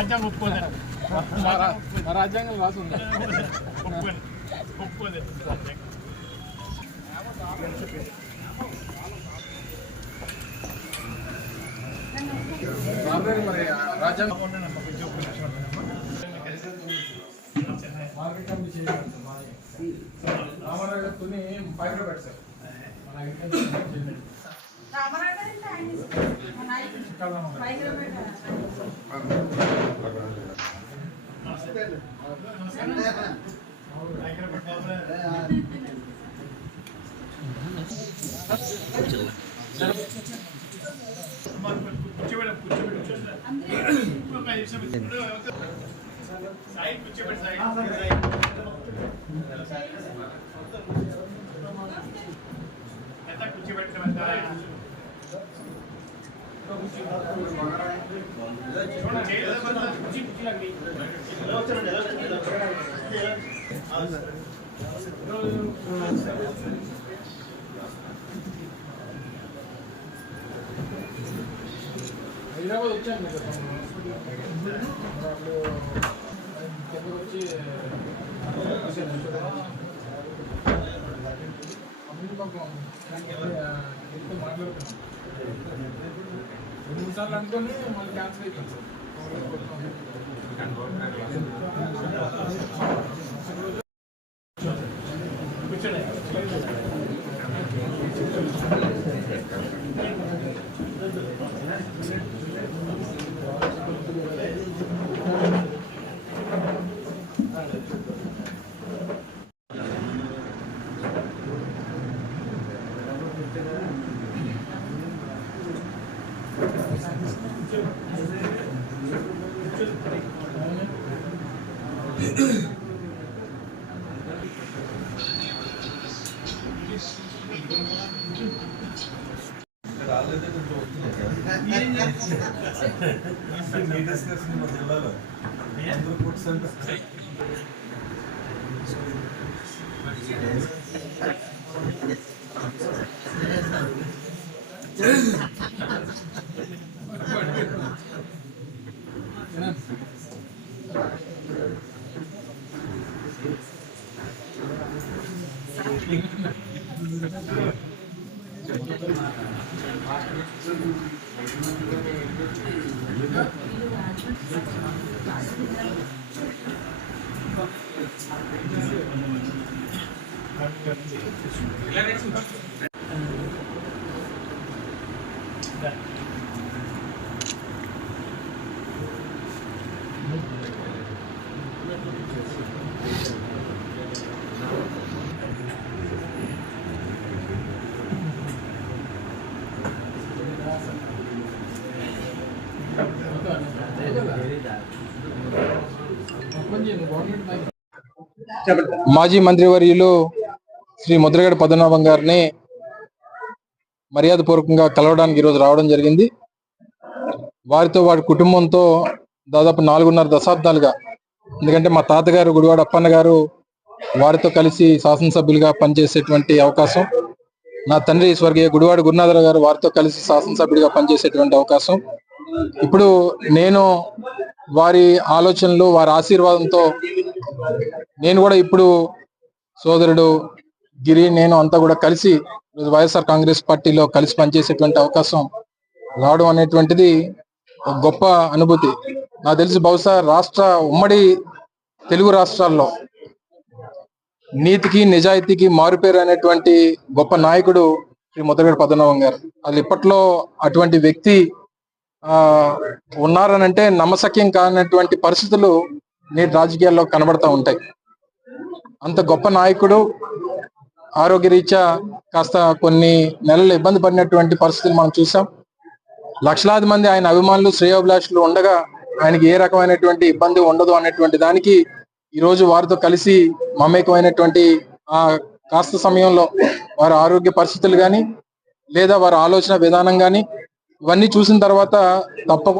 రాజ్యాంగం రాసింది. మరి రాజ్యాంగం మార్కెట్ కమిటీ చేయాలి. రామారావు గారు కొన్ని పైన పెట్టారు. హైదరాబాద్ వచ్చాను కిందకు వచ్చి మాట్లాడుతున్నాం. 2 సార్లు అనుకోని మళ్ళీ క్యాన్సిల్ అయిపోయింది సార్. మాజీ మంత్రివర్యులు శ్రీ ముద్రగడ పద్మనాభం గారిని మర్యాదపూర్వకంగా కలవడానికి ఈరోజు రావడం జరిగింది. వారితో వారి కుటుంబంతో దాదాపు 4.5 దశాబ్దాలుగా, ఎందుకంటే మా తాతగారు గుడివాడ అప్పన్న గారు వారితో కలిసి శాసనసభ్యులుగా పనిచేసేటువంటి అవకాశం, నా తండ్రి స్వర్గీయ గుడివాడ గురునాథరావు గారు వారితో కలిసి శాసనసభ్యుడిగా పనిచేసేటువంటి అవకాశం, ఇప్పుడు నేను వారి ఆలోచనలు వారి ఆశీర్వాదంతో నేను కూడా ఇప్పుడు సోదరుడు గిరి నేను అంతా కూడా కలిసి వైఎస్ఆర్ కాంగ్రెస్ పార్టీలో కలిసి పనిచేసేటువంటి అవకాశం రావడం అనేటువంటిది ఒక గొప్ప అనుభూతి. నాకు తెలిసి బహుశా ఉమ్మడి తెలుగు రాష్ట్రాల్లో నీతికి నిజాయితీకి మారుపేరు అనేటువంటి గొప్ప నాయకుడు శ్రీ ముద్రగడ పద్మనాభం గారు. అది ఇప్పట్లో అటువంటి వ్యక్తి ఉన్నారనంటే నమ్మశక్యం కానటువంటి పరిస్థితులు నేటి రాజకీయాల్లో కనబడతా ఉంటాయి. అంత గొప్ప నాయకుడు ఆరోగ్యరీత్యా కాస్త కొన్ని నెలలు ఇబ్బంది పడినటువంటి పరిస్థితులు మనం చూసాం. లక్షలాది మంది ఆయన అభిమానులు శ్రేయోభిలాషులు ఉండగా ఆయనకి ఏ రకమైనటువంటి ఇబ్బంది ఉండదు అనేటువంటి దానికి ఈరోజు వారితో కలిసి మమేకమైనటువంటి ఆ కాస్త సమయంలో వారి ఆరోగ్య పరిస్థితులు కానీ లేదా వారి ఆలోచన విధానం కానీ ఇవన్నీ చూసిన తర్వాత తప్పకుండా